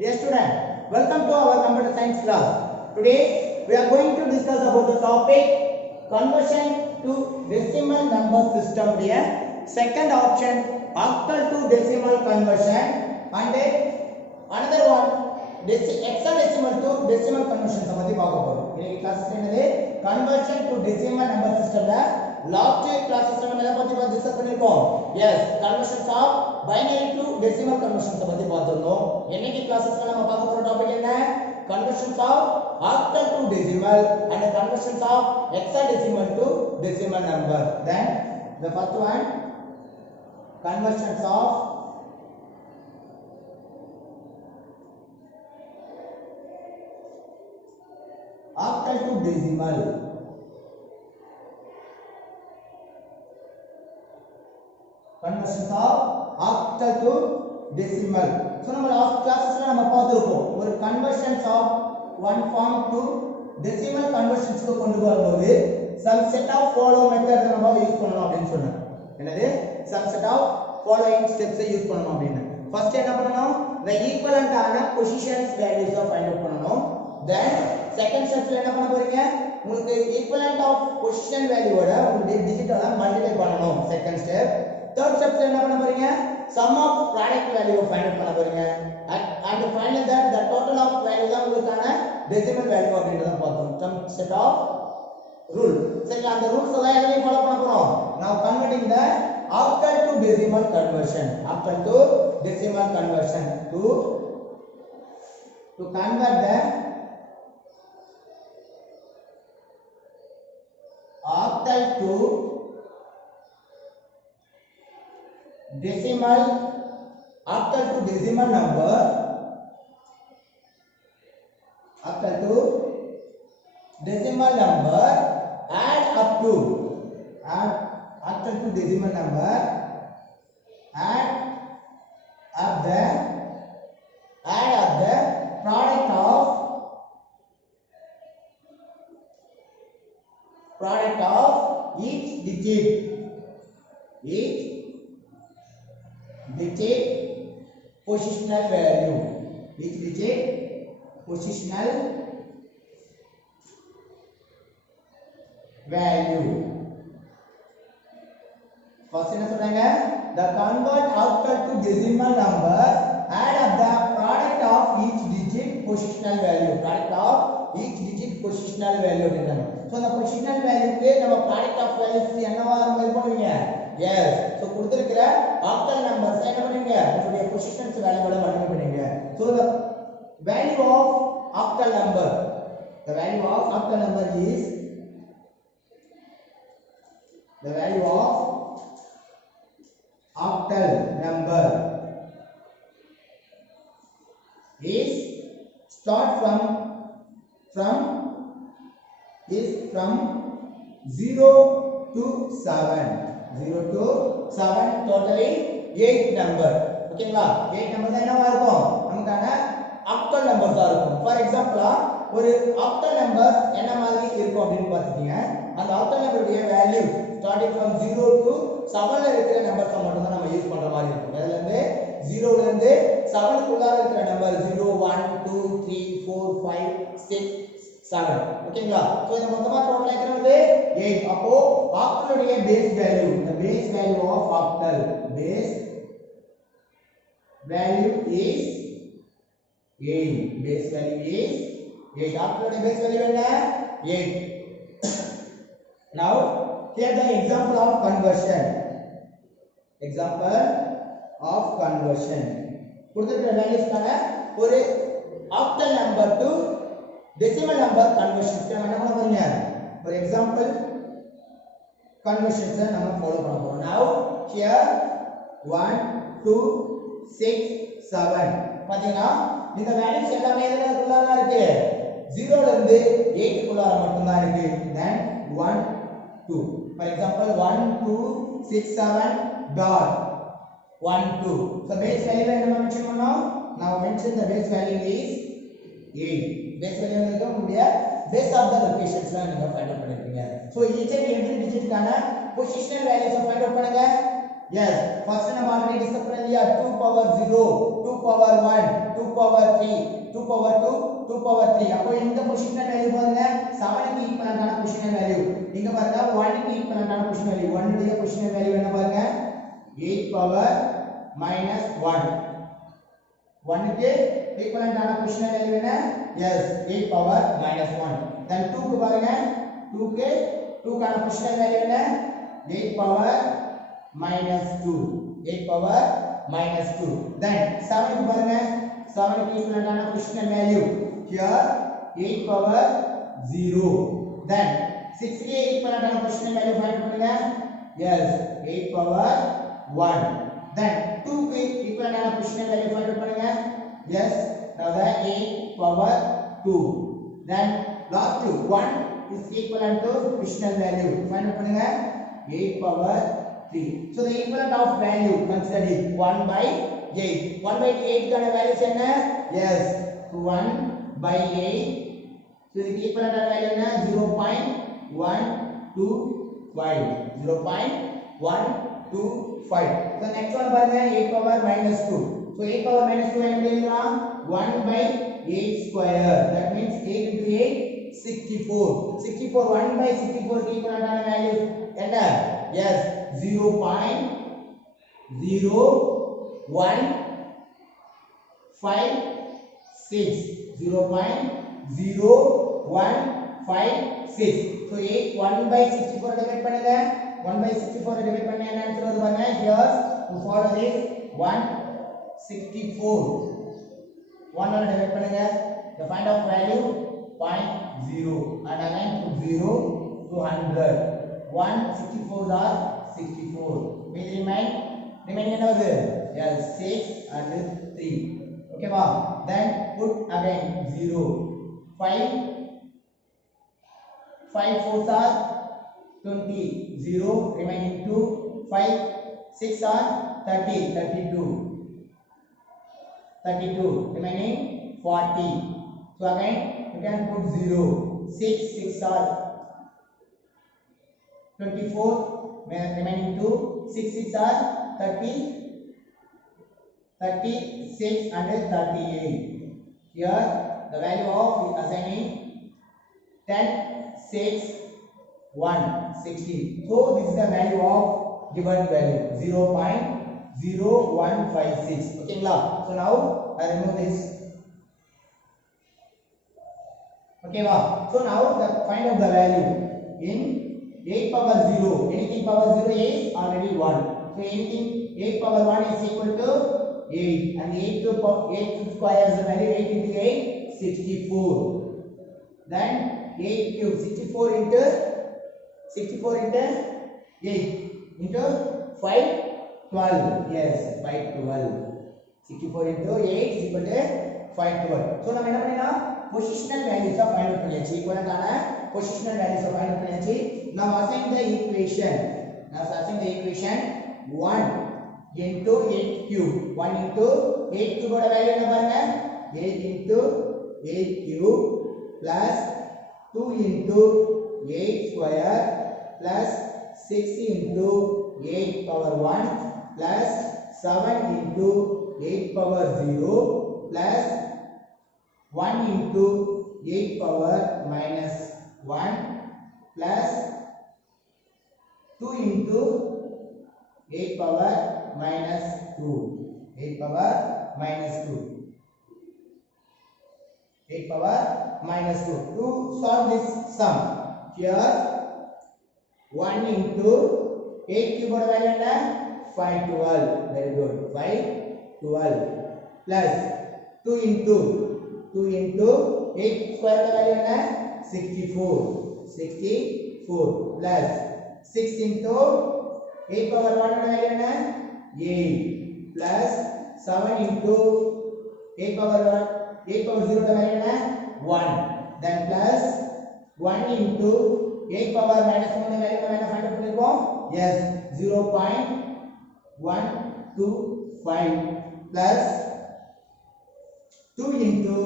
Dear student, welcome to our computer science class. Today we are going to discuss about the topic conversion to decimal number system. Dear, second option octal to decimal conversion, and another one hexadecimal to decimal conversion. சம்பந்தி பார்க்க போறோம். இன்னைக்கு கிளாஸ் என்னது conversion to decimal number systemல last classes நம்ம எதை பத்தி டிஸ்கஸ் பண்ணிருக்கோம். Yes, conversions of binary to decimal conversions பத்தி பார்த்திருந்தோம். இன்னைக்கு கிளாसेसல நம்ம பார்க்க போற டாபிக் என்ன? Conversions of octal to decimal and conversions of hexadecimal to decimal number. Then the first one, conversions of octal to decimal. Conversions of octal to decimal. So நம்ம last classes நம்ம பார்த்திருப்போம். ஒரு conversions of one form to decimal conversions க்கு கொண்டு வரும்போது some set of follow method நம்ம யூஸ் பண்ணனும் அப்படினு சொன்னேன். என்னது? some set of following steps use பண்ணனும் அப்படினு. First என்ன பண்ணனும்? the equivalent ஆன positions values find out பண்ணனும். Then second stepல என்ன பண்ண போறீங்க? உங்களுக்கு equivalent of position value ஓட உங்களுடைய டிஜிட்டல மல்டிப்ளை பண்ணனும். second step. Third step என்ன பண்ண போறீங்க? sum of product value find out பண்ண போறீங்க. And finally that the total of value தான் உங்களுக்கான decimal value அப்படின்றத பார்த்தோம். some set of rule. சரிங்களா? அந்த ரூல்ஸ் எல்லாம் எதுலயும் ஃபாலோ பண்ண போறோம். now converting the octal to decimal conversion. octal to decimal conversion to convert the octal to decimal number, octal to decimal number, add up to octal to decimal number, add up the product of each digit positional value. Each digit positional value. First என்ன சொல்றாங்க? the convert octal to decimal number, add up the product of each digit positional value. product of each digit positional value அப்படின்றாங்க. so the positional value க்கு நம்ம product of values என்னவா நம்ம பண்ணுவீங்க? yes, so கொடுத்திருக்கிற octal numbers என்ன பண்ணுவீங்க? உங்களுடைய positions value ஓட மல்டிப்ளை பண்ணுவீங்க. so the value of octal number is the value of octal number is start from 0 to 7 totally 8 number. ஓகேங்களா? 8 number தான் என்னவா இருக்கும்? நமக்கான octal numbers ஆ இருக்கும். for example ஒரு octal number என்ன மாதிரி இருக்கும் அப்படினு பாத்தீங்க. அந்த octal number உடைய value starting from 0 to 7 ல இருக்கிற நம்பர்ஸ் மட்டும் தான் நம்ம யூஸ் பண்ற மாதிரி இருக்கும். அதுல இருந்து 0 ல இருந்து 7 க்குள்ளார இருக்கிற நம்பர் 0 1 2 3 4 5 6 7. ஓகேங்களா? சோ இது மொத்தமா டோட்டல் எத்தனை 8. அப்போ octal உடைய base value, the base value of octal, base value is 8. base value is 8. octal உடைய base value என்ன? 8. now here the example of conversion. கொடுத்திருக்கிற வேல்யூஸ்க்கான ஒரு octal number to decimal number conversions நம்ம என்ன பண்ண போறீங்க? for example conversions நம்ம ஃபாலோ பண்ண போறோம். now here 1 2 6 7 பாத்தீங்கன்னா இந்த வேல்யூஸ் எல்லாமே எதுக்குள்ளார இருக்கு? 0 ல இருந்து 8 க்குள்ளார மட்டும் தான் இருக்கு. then 1 2 for example 1 2 6 7 dot 1 2. so base value என்ன மென்ஷன் பண்ணோம்? now mention the base value is 8. base value வந்து உங்களுடைய base of the locations லாம் நீங்க ஃபைண்ட் அவுட் பண்ணிருப்பீங்க. so each and every digit கான positional values ஃபைண்ட் அவுட் பண்ணுங்க. Yes, first நம்ம already discuss பண்ணலையா 2 power 0, 2 power 1, 2 power 3 2 power 2 2 power 3 அப்போ இந்த பொசிஷனல் வேல்யூ பாருங்க 7 க்கு ஈக்குவலன்ட்டான பொசிஷனல் வேல்யூ இங்க பாருங்க 1 க்கு ஈக்குவலன்ட்டான பொசிஷனல் வேல்யூ 1 உடைய பொசிஷனல் வேல்யூ என்ன பாருங்க 8 power minus 1 1 க்கு ஈக்குவலன்ட்டான பொசிஷனல் வேல்யூ என்ன yes 8 power minus 1 then 2 க்கு பாருங்க 2 க்கு 2 கான பொசிஷனல் வேல்யூ என்ன 8 power minus 2 8 power minus 2 then 7 க்கு பாருங்க 7 க்கு ஈக்குவலன்ட்டான positional value here 8 power 0 then 6 க்கு ஈக்குவலன்ட்டான பொசிஷனல் வேல்யூ ஃபைண்ட் பண்ணுங்க yes 8 power 1 then 2 க்கு ஈக்குவலன்ட்டான பொசிஷனல் வேல்யூ ஃபைண்ட் பண்ணுங்க yes now the 8 power 2 then last 1 is equivalent to positional value find out பண்ணுங்க 8 power 3 so the equivalent of value consider it 1 by 8 1 by 8 கான values என்ன yes 1 by 8 so the equivalent of value என்ன 0.125 0.125 so next one பாருங்க 8 power minus 2 so 8 power minus 2 என்ன எழுதலாம் 1 by 8 square that means 8 into 8 64 64 1 by 64 க்கு ஈக்குவலன்ட்டான வேல்யூ என்ன yes 0.0156 so 8 1 by 64 டிவைட் பண்ணுங்க 1 by 64 டிவைட் பண்ணா என்ன ஆன்சர் வருது பாருங்க here to follow this 164 1 ஆல டிவைட் பண்ணுங்க the find of value 0 and again put 0 to 100 164 are 64 means remaining என்ன வருது yes 6 and 3 okay va then put again 0 5 4s are 20 0 remaining 2 5 6 are 32 remaining 40 so again you can put 0 6 are 24 remaining 2 6 are 36 and 38 here the value of assigning 10 6 1 16 so this is the value of given value 0.0156 okay so now I remove this okay va so now the find out the value in 8 power 0 anything power 0 is already 1 so anything 8 power 1 is equal to 8 and 8 to 8 square is the value 8 into 8 64 then 8 cube 64 into 8 into 5 12 yes 512 64 into 8 is equal to 512 so நம்ம என்ன பண்ணலாம் positional values of find out பண்ணியாச்சு equivalent ஆன positional values of find out பண்ணியாச்சு now assign the equation 1 into 8 cube 1 into 8 cube ஓட வேல்யூ என்ன பாருங்க 8 into 8 cube plus 2 into 8 square plus 6 into 8 power 1 plus 7 into 8 power 0 plus 1 into 8 power minus 1 plus 2 into 8 power minus 2 8 power minus 2 8 power minus 2 to solve this sum here 1 into 8 cube oda value enna 512 very good 512 plus 2 into 8 square oda value enna 64 plus 6 into 8 power 1 oda value enna 8 plus 7 into 8 power 0 oda value enna 1 then plus 1 into 8 power minus 1 value நம்ம என்ன find out பண்ணிருக்கோம் yes 0.125 plus 2 into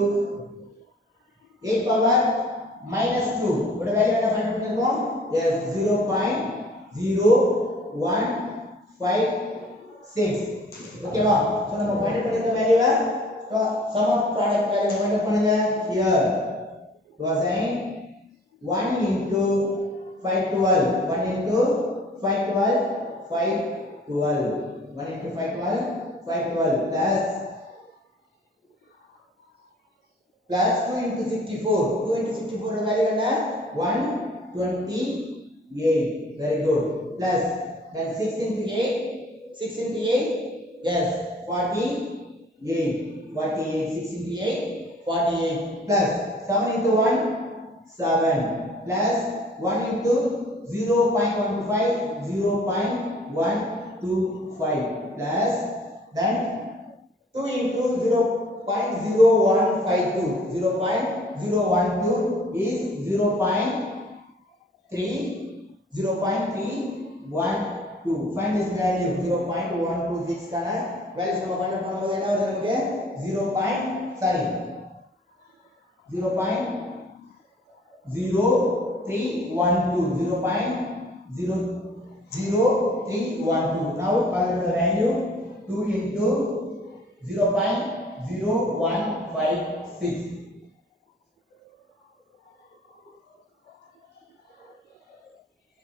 8 power minus 2 ஓட வேல்யூ என்ன find out பண்ணிருக்கோம் yes 0.0156 ஓகேவா சோ நம்ம ஃபைண்ட் பண்ணிருக்க வேல்யூவை sum of product value find out பண்ணுங்க here cosine 1 into 512 1 into 512 512 1 into 512 512 plus 2 into 64 2 into 64 value என்ன 128 very good plus then 6 into 8 6 into 8 yes 48 48 6 into 8 48 plus 7 into 1 7 plus 1 into 0.15 0.125 plus then 2 into 0.0152 0.012 is 0.312 find this value 0.126 கான values நம்ம கண்டுபிடிக்க பண்ணும்போது என்ன வருது நமக்கு 0.0312 now calculate the value 2 into 0.0156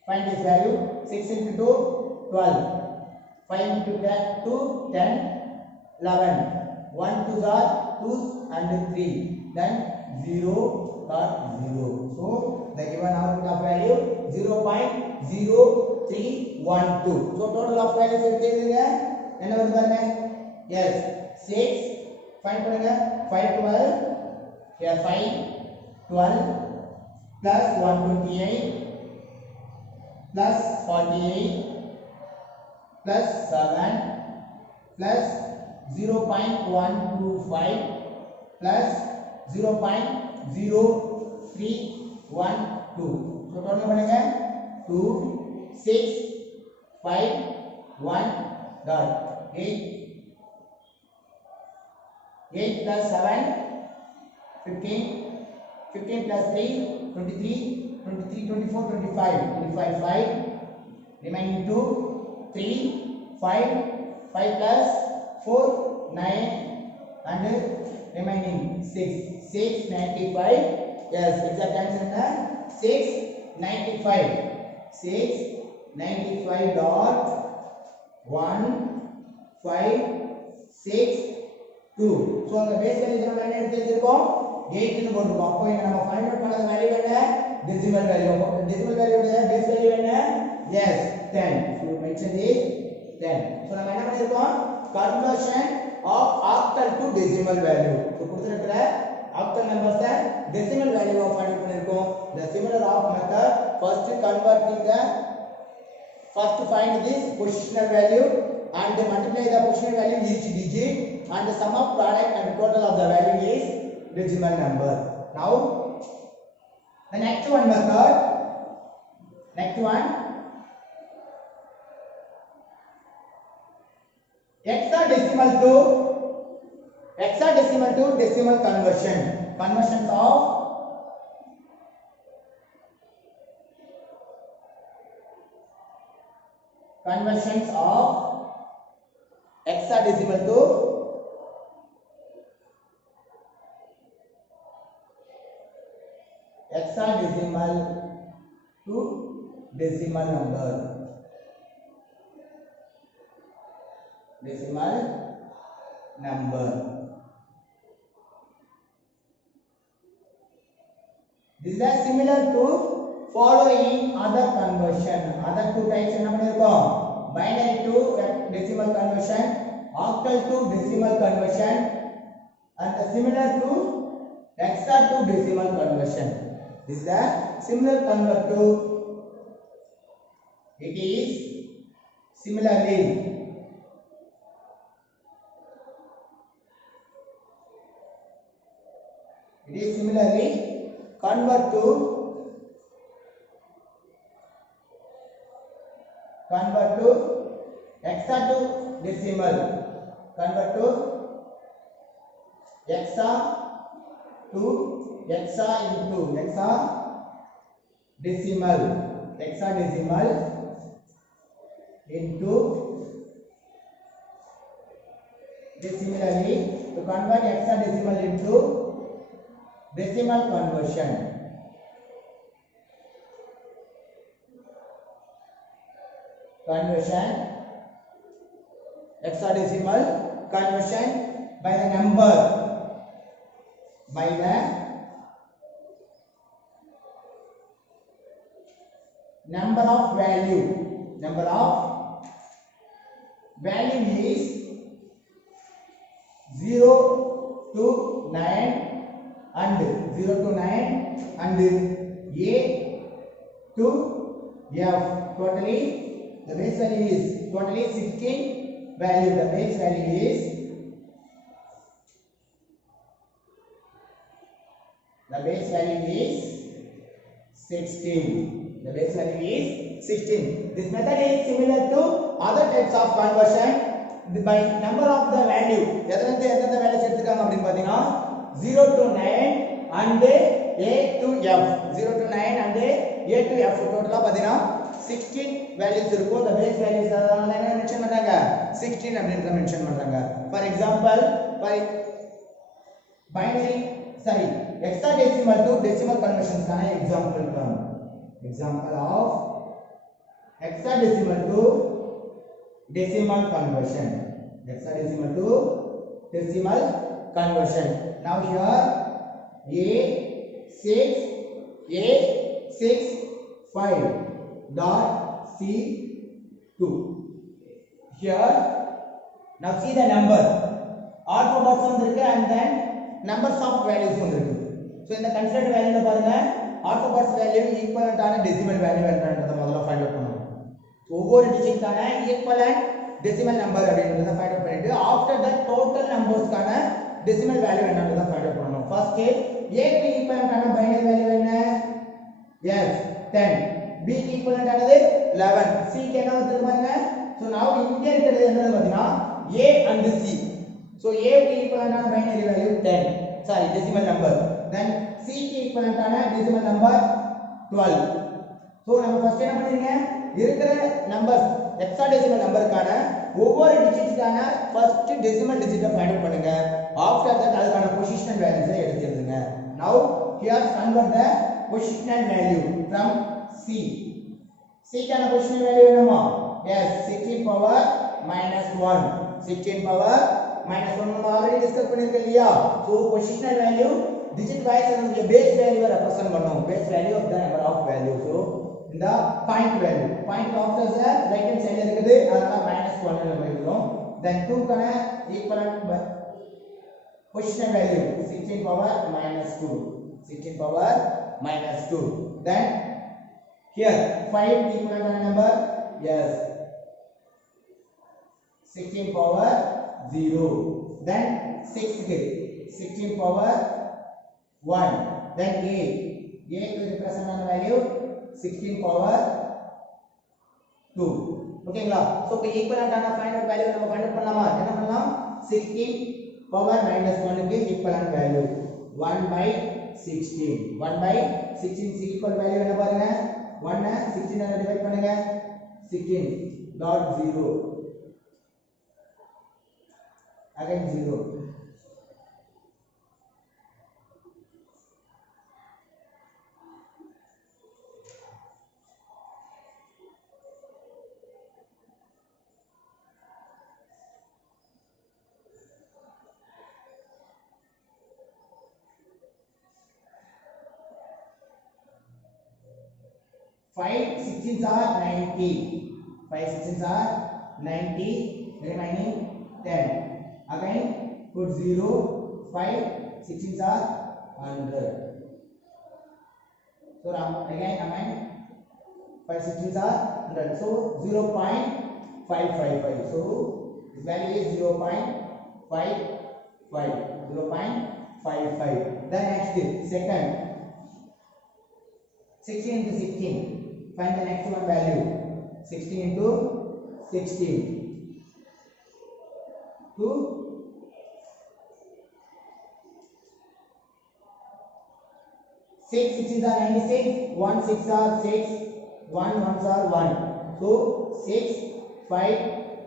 find this value 6 into 2 12 5 into 2 10 11 1 2s are 2s and 3 then 0 are 0 so the given output of value 0.0312 so total of values எடுத்துங்க என்ன வருது பாருங்க yes 6 find பண்ணுங்க 512 here 5 12 plus 128 plus 48 plus 7 plus 0.125 plus 0.0312 so total பண்ணுங்க 2 6 5 1 dot 8 8 plus 7 15 15 plus 3 23 23 24 25 25 5 remaining 2 3 5 5 plus 4 9 and remaining 6 695 yes exact answer is 695 695 dot 1 5 6 2 so அந்த பேஸ் வேல்யூ நம்ம என்ன எடுத்து வச்சிருக்கோம் 8 னு போட்டுருக்கோம் அப்போ இங்க நம்ம ஃபைண்ட் அவுட் பண்ணத வேல்யூ என்ன decimal value உடைய base value என்ன yes 10 so mention this 10 so நம்ம என்ன பண்ணிருக்கோம் conversion of octal to decimal value so கொடுத்திருக்கிற octal numbers decimal value of find பண்ணிருக்கோம் the similar of method first find this positional value and multiply the positional value each digit and the sum of product and total of the value is decimal number now the next one method hexadecimal to decimal conversions of hexadecimal to decimal number this is similar to following other conversion other two types என்ன பண்ணிருக்கோம் binary to decimal conversion octal to decimal conversion and similar to hexa to decimal conversion this is the similar convert to it is similarly convert to hexa to decimal hexa into hexadecimal into similarly to convert hexadecimal into decimal conversion. Hexadecimal conversion by the number of value. Number of value is 0 to 9 and 0 to 9 and A to F. Totally the base value is totally 16 value. The base value is 16. The base value is 16. This method is similar to other types of conversion by number of the value. எதனது எந்த வேல்யூஸ் எடுத்துக்காங்க அப்படினு பாத்தீங்கன்னா 0 to 9 and A to F. 0 to 9 and A to F டோட்டலா பாத்தீங்கன்னா 16 வேல்யூஸ் இருக்கும். the base values அதனால என்ன மென்ஷன் பண்றாங்க 16 அப்படிங்கறத மென்ஷன் பண்றாங்க. for example binary hexadecimal to decimal conversions கான example of hexadecimal to decimal conversion. Hexadecimal to decimal conversion. Now here A65 dot C2. Here now see the number alphabets வந்திருக்கு and then numbers of values வந்திருக்கு. So இந்த considered value ல பாருங்க alphabets value equivalent ஆன decimal value என்னன்றதை முதல்ல find out பண்ணணும். ஒவ்வொரு டிஜிட்கான equivalent decimal number அப்படின்றத ஃபைண்ட் அவுட் பண்ணிட்டு after that total numbers கான decimal value என்னன்றதை ஃபைண்ட் அவுட் பண்ணணும். first A க்கு equivalent ஆன binary value என்ன? yes 10. B க்கு equivalent ஆனது 11. C க்கு என்ன வந்து பாருங்க. so now இங்க இருக்கிறது என்னன்னு பாத்தீங்கன்னா A and C. so A க்கு equivalent ஆன binary value 10. sorry decimal number. then C க்கு equivalent ஆன decimal number 12. so நம்ம ஃபர்ஸ்ட் என்ன பண்றீங்க இருக்கிற நம்பர்ஸ் ஹெக்ஸாடெசிமல் நம்பருக்கான ஒவ்வொரு டிஜிட்டுக்கான ஃபர்ஸ்ட் டெசிமல் டிஜிட்டை ஃபைண்ட் அவுட் பண்ணுங்க. ஆஃப்டர் தட் அதுக்கான பொசிஷனல் வேல்யூஸை எடுத்து எழுதுங்க. Now here convert the positional value from C. C கான பொசிஷனல் வேல்யூ என்னமா? Yes 16 power -1. 16 பவர் -1 நம்ம ஆல்ரெடி டிஸ்கஸ் பண்ணிருக்கோம் இல்லையா? So positional value digit wise அதனுடைய பேஸ் வேல்யூவை ரெப்ரசன்ட் பண்ணும். Base value of the number of value. So இந்த point value point ஆஃப்டர்ஸ்ல ரைட் ஹேண்ட் சைடுல இருக்குது அதனால -1 ன்னு நம்ம எழுதுறோம். then 2 கான ஈக்குவலன்ட் பொசிஷனல் வேல்யூ 16 பவர் -2. 16 பவர் -2. then here 5 equivalent number yes 16 power 0. then 6 16 power 1. then A to represent the value 16 power 2. ஓகேங்களா? சோ இப்போ ஈக்குவலன்ட் ஆன ஃபைனல் வேல்யூ நம்ம ஃபைண்ட் அவுட் பண்ணலாமா? என்ன பண்ணலாம்? 16 பவர் -1 க்கு ஈக்குவலன்ட் வேல்யூ 1/16. 1/16 ஈக்குவல் வேல்யூ என்ன பாருங்க? 1 ஐ 16 ஆல டிவைட் பண்ணுங்க. 16.0 again 0. Five 16s are 90. 5 16s are 90. Remaining 10. Again put 0. 5 16s are 100. So again 5 16s are 100. So 0.555. So this value is 0.55. 0.55. Then next second 16 into 16. Find the next one value. 16 into 16 to 6 16s are 96. 1 6 are 6. 1 1s are 1. So 6 5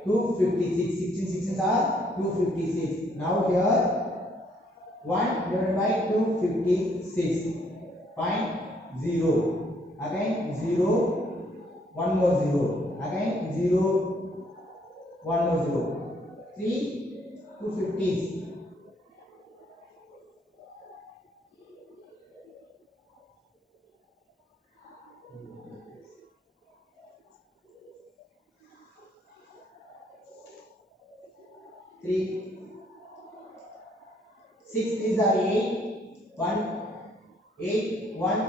256. 16 16s are 256. Now here 1 divided by 256. Find 0. Again 0. One more 0. Again 0. One more 0. 3 250s. 3 6 3s are 8. 1 8 1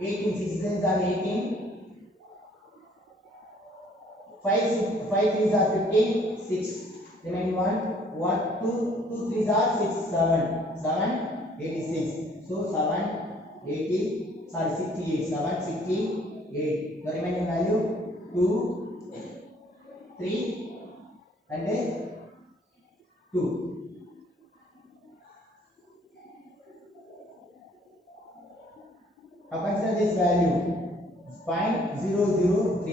18 6s are 18. 5 3s are 15. 6 remaining 1 1 2 2 3s are 6 7 7 86. So 7 80 sorry 68 7 68. The remaining value 2 3 and 2. Now consider this value 0.003.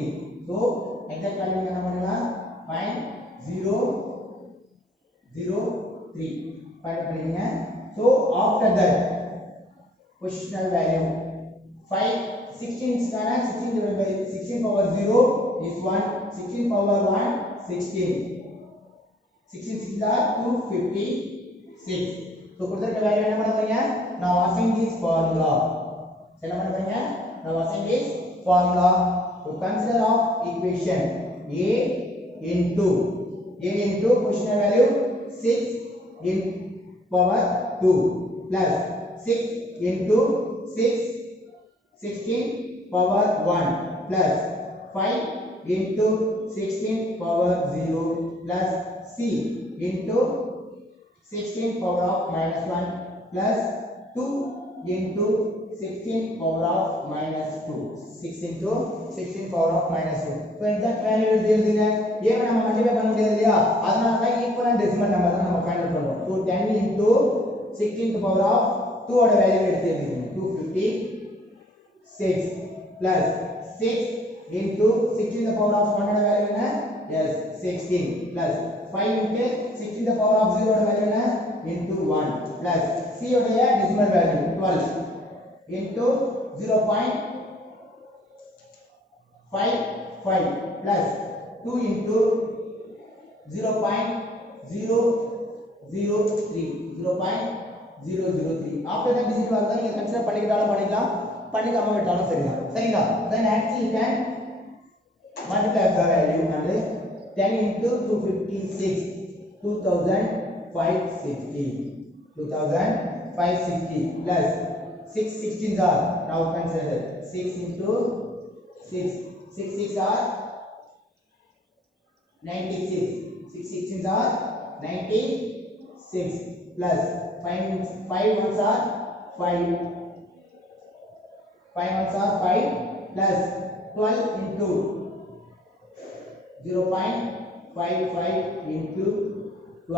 So exact value என்ன பண்ணலாம் 0.003 find பண்ணிங்க. So after that positional value 5 16 கான 16 divided by 16 power 0 is 1. 16 power 1 16. 16 6 are 256. So கொடுத்திருக்க வேல்யூ என்ன பண்ண போறீங்க? Now applying this formula. என்ன பண்ண போறீங்க? Now applying this formula to consider of equation a into positional value 6 in power 2 plus 6 into 6 16 power 1 plus 5 into 16 power 0 plus c into 16 power of minus 1 plus 2 into 16 power of minus 2. 6 into 16 power of minus 2. So exact value எழுதுங்க. ஏன் நம்ம மல்டிப்ளை பண்ண முடியாது இல்லையா? அதனால தான் ஈக்குவலன்ட் டெசிமல் நம்பர் தான் நம்ம ஃபைண்ட் பண்றோம். So 10 into 16 to power of 2 ஓட வேல்யூ எடுத்து எழுதுங்க. 256 plus 6 into 16 to power of 1 ஓட வேல்யூ என்ன? Yes 16 plus 5 into 16 to power of 0 ஓட வேல்யூ என்ன? Into 1 plus c உடைய டெசிமல் வேல்யூ 12 into 0.55 plus 2 into 0.003 after that digit வருதா நீங்க கன்சிடர் பண்ணிக்கிட்டாலும் பண்ணிக்கலாம் பண்ணிக்காம விட்டாலும் சரிதான் சரிங்களா then actually you can multiply the value and 10 into 256 2560 plus 6 16s are now consider 6 into 6 are 96 6 16s are 96 plus 5 ones are 5 plus 12 into 0.55 into 12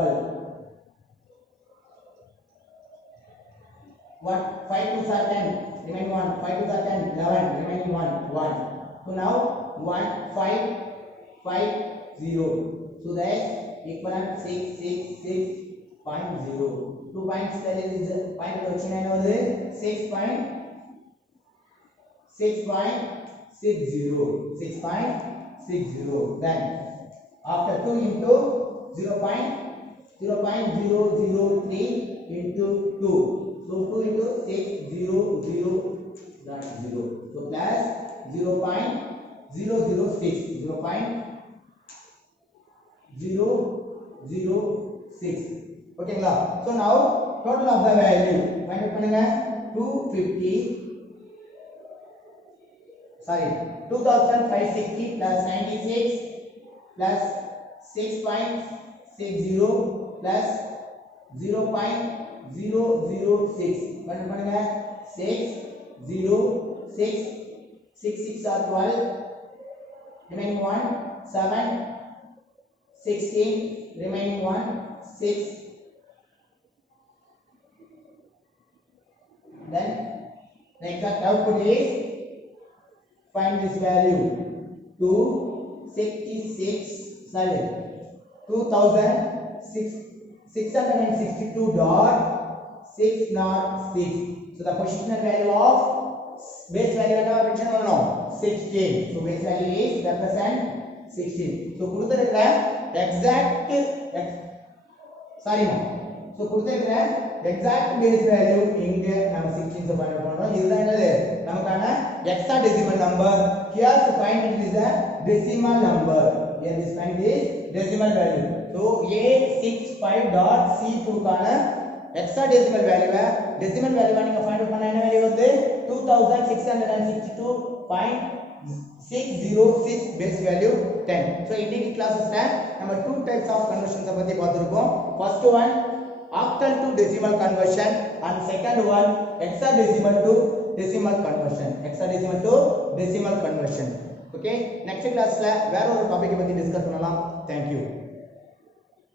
what 5 2s are 10 remaining 1 5 2s are 10 11 remaining 1 so now 1 5 0 so that equivalent 666.0 2 points there is point వచ్చిన అనేది 6.60 then after 2 into 0.003 into 2 so 2 into 600.0 so plus 0.006 ஓகேங்களா so now total of the value find out பண்ணுங்க 2560 plus 96 plus 6.60 plus 0.006 find out பண்ணுங்க 606 6 are 12 remaining 1 7 16 remaining 1 6 then the exact output is find this value 2662.0 606. So the positional value of base value என்ன mention பண்ணனும் 16. So base value is represent 16. So கொடுத்திருக்கிற exact so கொடுத்திருக்கிற exact base value இங்க நம்ம 16 ஃபைண்ட் பண்றோம். இதுதான் என்னது நமக்கான hexadecimal number. Here to find it is a decimal number. Here this find is decimal value. So A65.C2 கான hexadecimal value decimal value நீங்க find பண்ணா என்ன வேல்யூ வருது 2662.606 base value 10. So இன்னைக்கு கிளாஸ்ல நம்ம two types of conversions பத்தி பார்த்திருக்கோம். First one octal to decimal conversion and second one hexadecimal to decimal conversion. Hexadecimal to decimal conversion. Okay, next classல வேற ஒரு டாபிக் பத்தி டிஸ்கஸ் பண்ணலாம். Thank you.